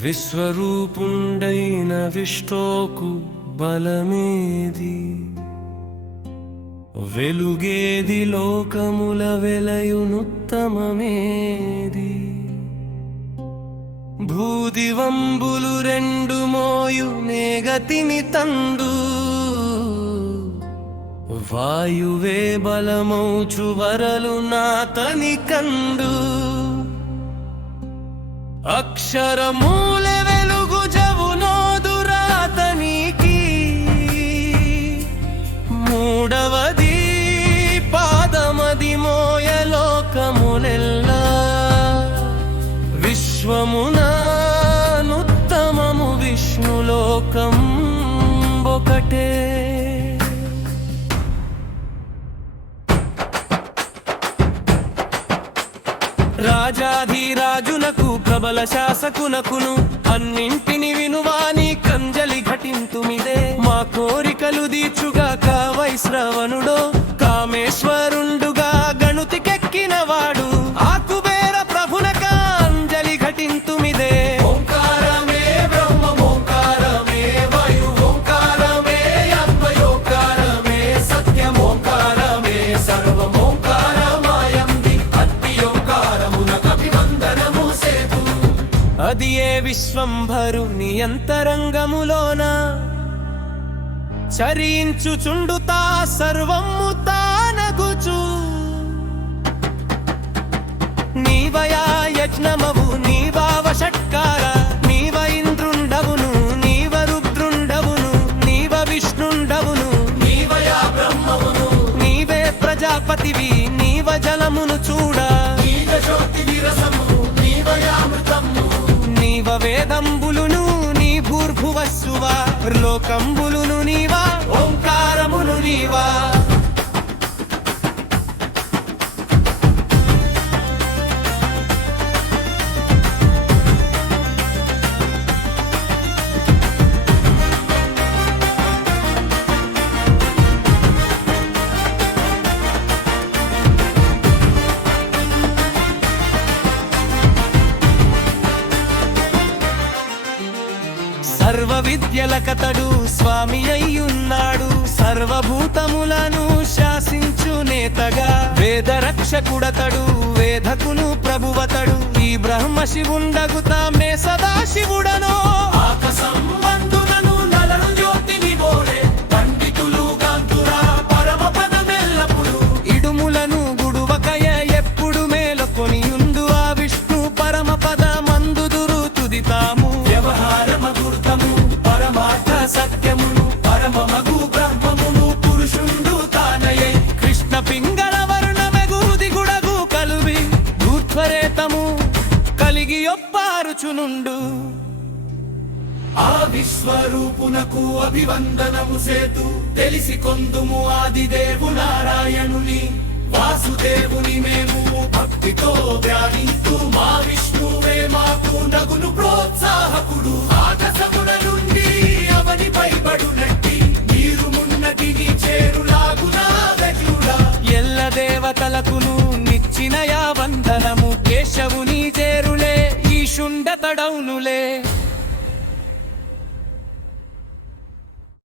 విశ్వరూపుండైన విష్ణోకు బలమేది? వెలుగేది లోకముల వెలయునుత్తమమేది? భూదివంబులు రెండు మోయు నేగతిని తండు, వాయువే బలమౌచు వరలు నాతని కండు. అక్షరమూల వెలుగు జవునోదురాతనికి, మూడవది పాదమది మోయలోకములెల్లా. విశ్వమునానుత్తమము విష్ణులోకం ఒకటే. రాజాధిరాజునకు ప్రబల శాసకునకును అన్నింటిని వినువాని కంజలి ఘటింతుమిదే. మా కోరికలు దీర్చుగాక వైశ్రవణుడో, కామేశ్వరుండుగా గణుతికెక్కినవాడు. ఆకుబేర ప్రభునక అంజలి ఘటింతుమిదే. ఓంకారమే బ్రహ్మం, ఓంకారమే వాయు, ఓంకారమే అద్వయోకారమే సత్యం, ఓంకారమే సర్వం, అది ఏ విశ్వంభరుని అంతరంగములోన చరించుచుండుతా సర్వము తానగుచు. నీవయా యజ్ఞమవు, నీవావ షట్కార, నీవ ఇంద్రుండవును, నీవ రుద్రుండవును, నీవ విష్ణుండవును, నీవయా బ్రహ్మవును, నీవే ప్రజాపతివి, నీవ జలమును చూడ, నీవ జ్యోతి విరసము, నీవయామృతము, నీవ వేదంబులును, నీ భూర్భువస్సువా, లోకంబులును నీవా, ఓంకారమును నీవా. సర్వ విద్యలకతడు స్వామి అయ్యున్నాడు, సర్వభూతములను శాసించు నేతగా. వేద రక్షకుడతడు, వేదకును ప్రభువతడు, ఈ బ్రహ్మ శివుండగుతామే సదా శివుడనో. ఆకసంబంధులను నలను జ్యోతిని బోలే, పండితులు గాంతురా పరమ పదమెల్లప్పుడు. ఇడుములను గుడువకయ ఎప్పుడు మేలకొని ఉండు, ఆ విష్ణు పరమ పద మందుదురు తుదితాము. వ్యవహారమగుర్తము పరమార్థ సత్యమును, పరమమగు బ్రహ్మమును పురుషుండు తానయే. కృష్ణ పింగళ వర్ణమెగూది గుడగు కలువి, ధూర్ధ్వరేతము కలిగి ఒప్పారుచునుండు. ఆ విశ్వరూపునకు అభివందనము సేతు, తెలిసి కొందుము ఆదిదేవు నారాయణుని. వాసుదేవుని మేము భక్తితో ధ్యానింతు, మా విష్ణువే మాకు నగును ప్రోత్సాహకుడు. ఆకాశముల నుండి అవనిపై బడునట్టి, నీరు మున్నటిని చేరులాగునా వెలుడా. ఎల్ల దేవతలకును నిచ్చిన యా వందనము, కేశవుని చేరులే ఈశుండతడౌనులే.